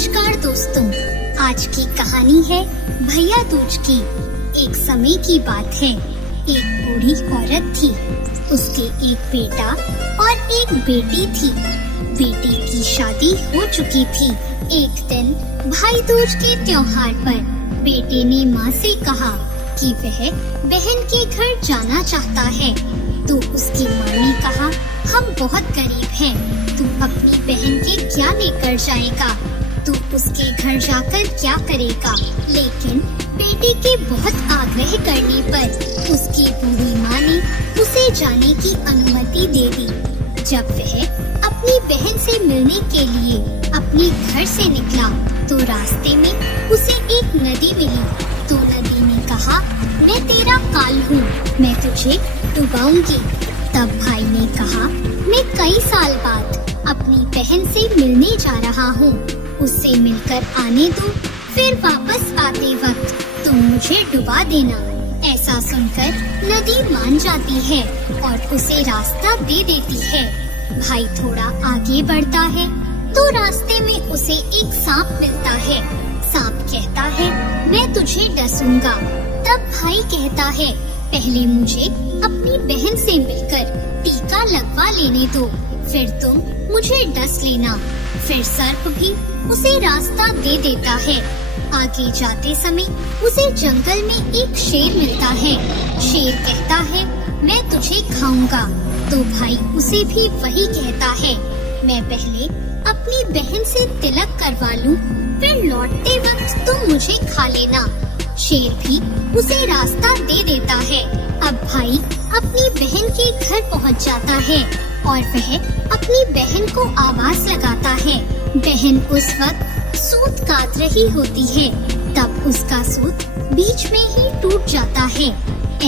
नमस्कार दोस्तों, आज की कहानी है भैया दूज की। एक समय की बात है, एक बूढ़ी औरत थी। उसके एक बेटा और एक बेटी थी। बेटी की शादी हो चुकी थी। एक दिन भाई दूज के त्योहार पर बेटे ने माँ से कहा कि वह बहन के घर जाना चाहता है। तो उसकी माँ ने कहा, हम बहुत गरीब हैं, तू अपनी बहन के क्या लेकर जाएगा? तू उसके घर जाकर क्या करेगा? लेकिन बेटे के बहुत आग्रह करने पर उसकी बूढ़ी माँ ने उसे जाने की अनुमति दे दी। जब वह अपनी बहन से मिलने के लिए अपने घर से निकला तो रास्ते में उसे एक नदी मिली। तो नदी ने कहा, मैं तेरा काल हूँ, मैं तुझे डुबाऊंगी। तब भाई ने कहा, मैं कई साल बाद अपनी बहन से मिलने जा रहा हूँ, उससे मिलकर आने दो, फिर वापस आते वक्त तुम मुझे डुबा देना। ऐसा सुनकर नदी मान जाती है और उसे रास्ता दे देती है। भाई थोड़ा आगे बढ़ता है तो रास्ते में उसे एक सांप मिलता है। सांप कहता है, मैं तुझे डसूंगा। तब भाई कहता है, पहले मुझे अपनी बहन से मिलकर टीका लगवा लेने दो, फिर तुम मुझे डस लेना। फिर सर्प भी उसे रास्ता दे देता है। आगे जाते समय उसे जंगल में एक शेर मिलता है। शेर कहता है, मैं तुझे खाऊंगा। तो भाई उसे भी वही कहता है, मैं पहले अपनी बहन से तिलक करवा लूं, फिर लौटते वक्त तुम मुझे खा लेना। शेर भी उसे रास्ता दे देता है। अब भाई अपनी बहन के घर पहुंच जाता है और वह अपनी बहन को आवाज लगाता है। बहन उस वक्त सूत काट रही होती है। तब उसका सूत बीच में ही टूट जाता है।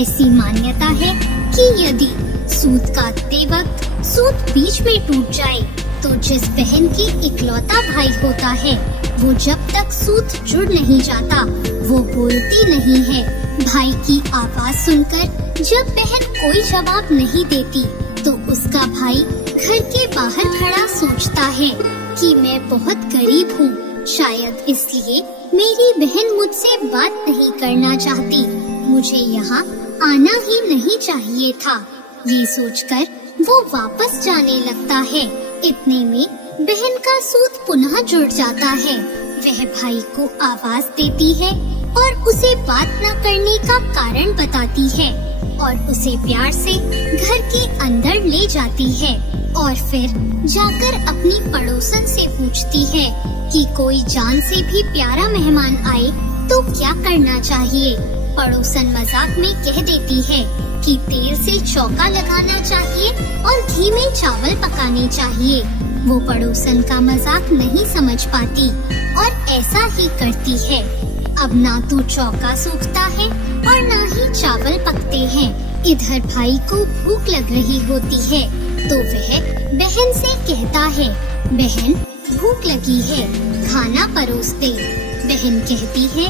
ऐसी मान्यता है कि यदि सूत काटते वक्त सूत बीच में टूट जाए तो जिस बहन की इकलौता भाई होता है वो जब तक सूत जुड़ नहीं जाता वो बोलती नहीं है। भाई की आवाज सुनकर जब बहन कोई जवाब नहीं देती तो उसका भाई घर के बाहर खड़ा सोचता है कि मैं बहुत गरीब हूँ, शायद इसलिए मेरी बहन मुझसे बात नहीं करना चाहती, मुझे यहाँ आना ही नहीं चाहिए था। ये सोचकर वो वापस जाने लगता है। इतने में बहन का सूत पुनः जुड़ जाता है। वह भाई को आवाज देती है और उसे बात न करने का कारण बताती है और उसे प्यार से घर के अंदर ले जाती है और फिर जाकर अपनी पड़ोसन से पूछती है कि कोई जान से भी प्यारा मेहमान आए तो क्या करना चाहिए। पड़ोसन मजाक में कह देती है कि तेल से चौका लगाना चाहिए और घी में चावल पकाने चाहिए। वो पड़ोसन का मजाक नहीं समझ पाती और ऐसा ही करती है। अब ना तो चौका सूखता है और ना ही चावल पकते हैं। इधर भाई को भूख लग रही होती है तो वह बहन से कहता है, बहन भूख लगी है, खाना परोस दे। बहन कहती है,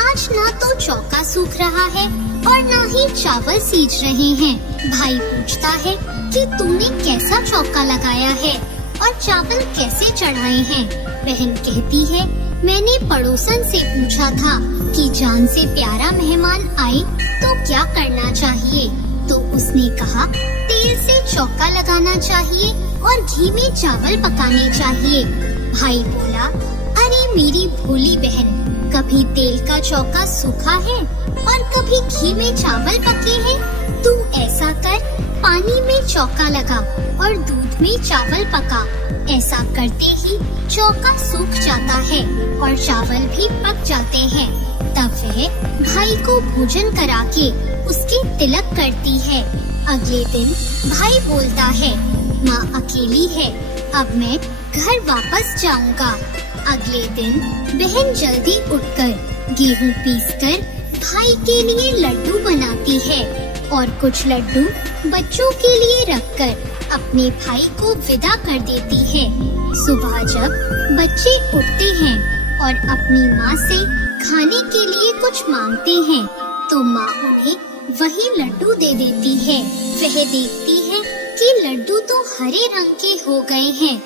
आज ना तो चौका सूख रहा है और ना ही चावल सीज रहे हैं। भाई पूछता है कि तूने कैसा चौका लगाया है और चावल कैसे चढ़ाए हैं? बहन कहती है, मैंने पड़ोसन से पूछा था कि जान से प्यारा मेहमान आए तो क्या करना चाहिए। तो उसने कहा, तेल से चौका लगाना चाहिए और घी में चावल पकाने चाहिए। भाई बोला, अरे मेरी भोली बहन, कभी तेल का चौका सूखा है और कभी घी में चावल पके हैं। तू ऐसा कर, पानी में चौका लगा और दूध में चावल पका। ऐसा करते ही चौका सूख जाता है और चावल भी पक जाते हैं। तब वह भाई को भोजन करा के उसकी तिलक करती है। अगले दिन भाई बोलता है, माँ अकेली है, अब मैं घर वापस जाऊंगा। अगले दिन बहन जल्दी उठकर गेहूं पीसकर भाई के लिए लड्डू बनाती है और कुछ लड्डू बच्चों के लिए रखकर अपने भाई को विदा कर देती है। सुबह जब बच्चे उठते हैं और अपनी माँ से खाने के लिए कुछ मांगते हैं तो माँ उन्हें वही लड्डू दे देती है। वह देखती है कि लड्डू तो हरे रंग के हो गए हैं।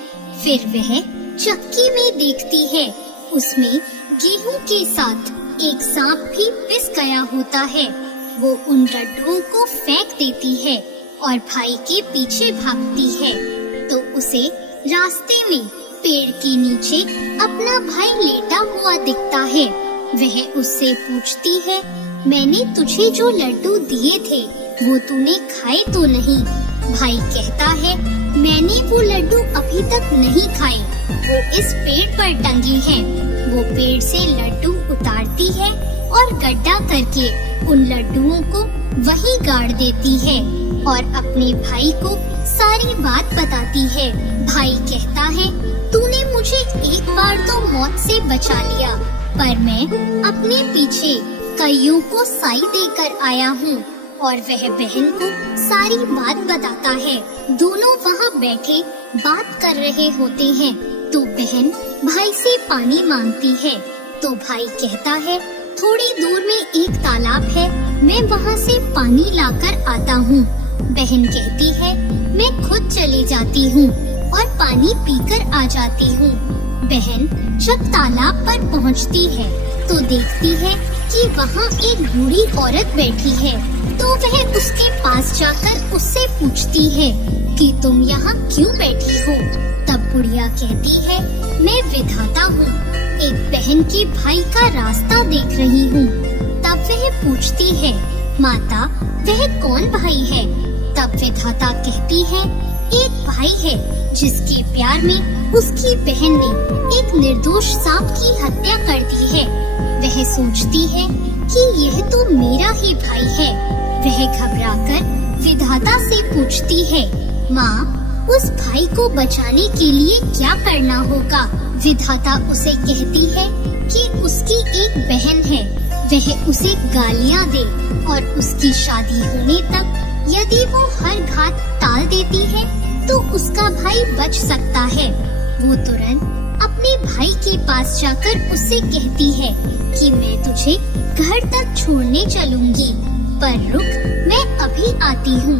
फिर वह चक्की में देखती है उसमें गेहूं के साथ एक सांप भी पिस गया होता है। वो उन लड्डुओं को फेंक देती है और भाई के पीछे भागती है, तो उसे रास्ते में पेड़ के नीचे अपना भाई लेटा हुआ दिखता है। वह उससे पूछती है, मैंने तुझे जो लड्डू दिए थे वो तूने खाए तो नहीं? भाई कहता है, मैंने वो लड्डू अभी तक नहीं खाए, वो इस पेड़ पर टंगे हैं। वो पेड़ से लड्डू उतारती है और गड्ढा करके उन लड्डुओं को वहीं गाड़ देती है और अपने भाई को सारी बात बताती है। भाई कहता है, तूने मुझे एक बार तो मौत से बचा लिया, पर मैं अपने पीछे कईयों को साई देकर आया हूँ। और वह बहन को सारी बात बताता है। दोनों वहाँ बैठे बात कर रहे होते हैं, तो बहन भाई से पानी मांगती है। तो भाई कहता है, थोड़ी दूर में एक तालाब है, मैं वहाँ से पानी लाकर आता हूँ। बहन कहती है, मैं खुद चली जाती हूँ और पानी पीकर आ जाती हूँ। बहन जब तालाब पर पहुँचती है तो देखती है कि वहाँ एक बूढ़ी औरत बैठी है, तो वह उसके पास जाकर उससे पूछती है कि तुम यहाँ क्यों बैठी हो? तब बुढ़िया कहती है, मैं विधाता हूँ, एक बहन के भाई का रास्ता देख रही हूँ। तब वह पूछती है, माता वह कौन भाई है? तब विधाता कहती है, एक भाई है जिसके प्यार में उसकी बहन ने एक निर्दोष सांप की हत्या कर दी है। वह सोचती है कि यह तो मेरा ही भाई है। वह घबराकर विधाता से पूछती है, माँ उस भाई को बचाने के लिए क्या करना होगा? विधाता उसे कहती है कि उसकी एक बहन है, वह उसे गालियाँ दे और उसकी शादी होने तक यदि वो हर घात टाल देती है तो उसका भाई बच सकता है। वो तुरंत अपने भाई के पास जाकर उससे कहती है कि मैं तुझे घर तक छोड़ने चलूंगी, पर रुक, मैं अभी आती हूँ।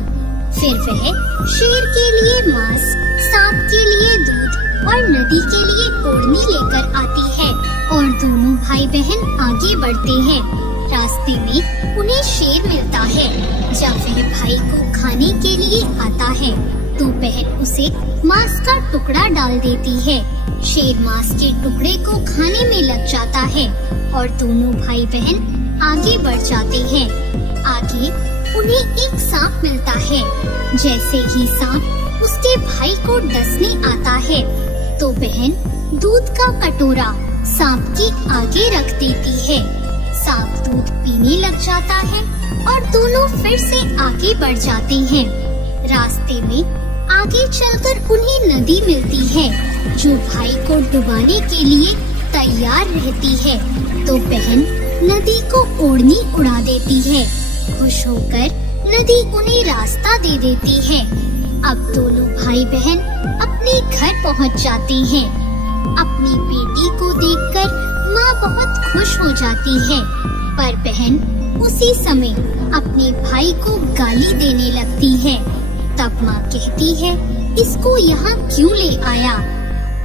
फिर वह शेर के लिए मांस, सांप के लिए दूध और नदी के लिए ओढ़नी लेकर आती है और दोनों भाई बहन आगे बढ़ते हैं। रास्ते में उन्हें शेर मिलता है। जब वह भाई को खाने के लिए आता है तो बहन उसे मांस का टुकड़ा डाल देती है। शेर मांस के टुकड़े को खाने में लग जाता है और दोनों भाई बहन आगे बढ़ जाते हैं। आगे उन्हें एक सांप मिलता है। जैसे ही सांप उसके भाई को डसने आता है तो बहन दूध का कटोरा सांप के आगे रख देती है। सांप दूध पीने लग जाता है और दोनों फिर से आगे बढ़ जाते हैं। रास्ते में आगे चलकर उन्हें नदी मिलती है जो भाई को डुबाने के लिए तैयार रहती है। तो बहन नदी को ओढ़नी उड़ा देती है। खुश होकर नदी उन्हें रास्ता दे देती है। अब दोनों भाई बहन अपने घर पहुंच जाते हैं। अपनी बेटी को देखकर माँ बहुत खुश हो जाती है, पर बहन उसी समय अपने भाई को गाली देने लगती है। तब माँ कहती है, इसको यहाँ क्यों ले आया?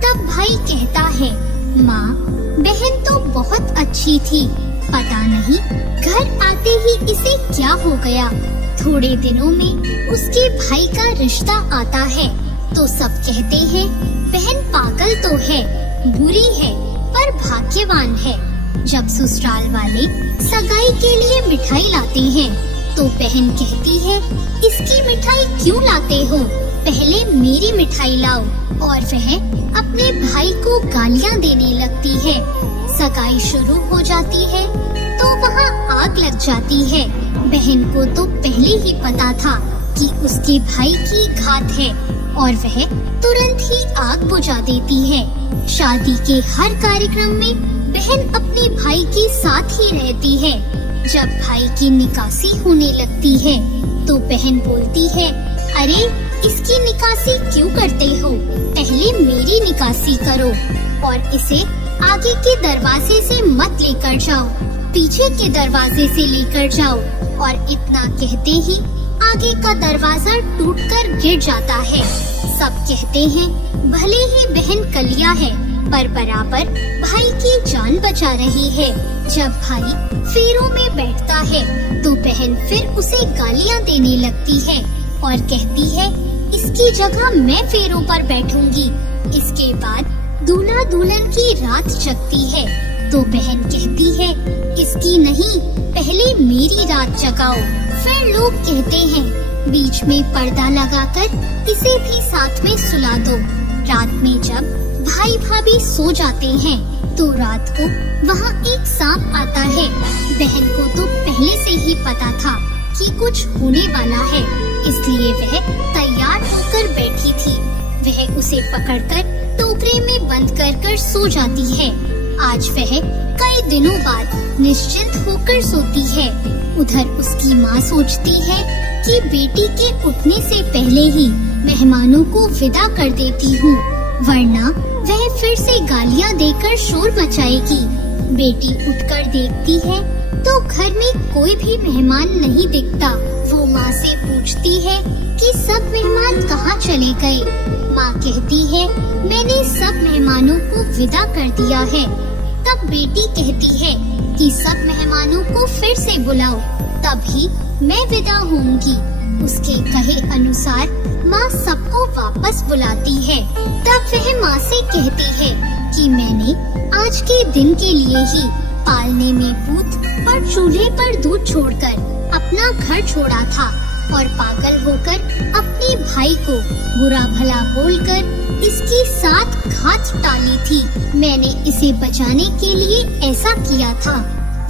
तब भाई कहता है, माँ बहन तो बहुत अच्छी थी, पता नहीं घर आते ही इसे क्या हो गया। थोड़े दिनों में उसके भाई का रिश्ता आता है तो सब कहते हैं, बहन पागल तो है, बुरी है, पर भाग्यवान है। जब ससुराल वाले सगाई के लिए मिठाई लाते हैं तो बहन कहती है, इसकी मिठाई क्यों लाते हो? पहले मेरी मिठाई लाओ। और वह अपने भाई को गालियाँ देने लगती है। सगाई शुरू हो जाती है तो वहाँ आग लग जाती है। बहन को तो पहले ही पता था कि उसके भाई की घात है और वह तुरंत ही आग बुझा देती है। शादी के हर कार्यक्रम में बहन अपने भाई के साथ ही रहती है। जब भाई की निकासी होने लगती है तो बहन बोलती है, अरे इसकी निकासी क्यों करते हो? पहले मेरी निकासी करो और इसे आगे के दरवाजे से मत लेकर जाओ, पीछे के दरवाजे से लेकर जाओ। और इतना कहते ही आगे का दरवाजा टूटकर गिर जाता है। सब कहते हैं, भले ही बहन कलिया है पर बराबर भाई की जान बचा रही है। जब भाई फेरों में बैठता है तो बहन फिर उसे गालियाँ देने लगती है और कहती है, इसकी जगह मैं फेरों पर बैठूंगी। इसके बाद दूल्हा दुल्हन की रात जगती है तो बहन कहती है, इसकी नहीं, पहले मेरी रात जगाओ। फिर लोग कहते हैं, बीच में पर्दा लगाकर इसे भी साथ में सुला दो। रात में जब भाई भाभी सो जाते हैं तो रात को वहाँ एक सांप आता है। बहन को तो पहले से ही पता था कि कुछ होने वाला है, इसलिए वह तैयार होकर बैठी थी। वह उसे पकड़कर टोकरे में बंद कर सो जाती है। आज वह कई दिनों बाद निश्चिंत होकर सोती है। उधर उसकी माँ सोचती है कि बेटी के उठने से पहले ही मेहमानों को विदा कर देती हूँ, वरना वह फिर से गालियाँ देकर शोर मचाएगी। बेटी उठकर देखती है तो घर में कोई भी मेहमान नहीं दिखता। वो माँ से पूछती है कि सब मेहमान कहाँ चले गए। माँ कहती है, मैंने सब मेहमानों को विदा कर दिया है। तब बेटी कहती है कि सब मेहमानों को फिर से बुलाओ, तभी मैं विदा होंगी। उसके कहे अनुसार माँ सबको वापस बुलाती है। तब वह माँ से कहती है कि मैंने आज के दिन के लिए ही पालने में पूत और चूल्हे पर दूध छोड़कर अपना घर छोड़ा था और पागल होकर अपने भाई को बुरा भला बोलकर इसकी साथ घात टाली थी। मैंने इसे बचाने के लिए ऐसा किया था।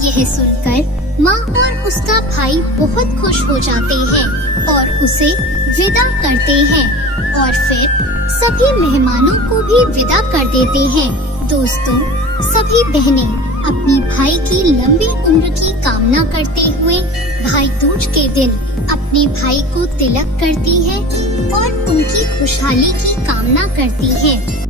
यह सुनकर माँ और उसका भाई बहुत खुश हो जाते हैं और उसे विदा करते हैं और फिर सभी मेहमानों को भी विदा कर देते हैं। दोस्तों, सभी बहनें अपनी भाई की लंबी उम्र की कामना करते हुए भाई दूज के दिन अपने भाई को तिलक करती है और उनकी खुशहाली की कामना करती है।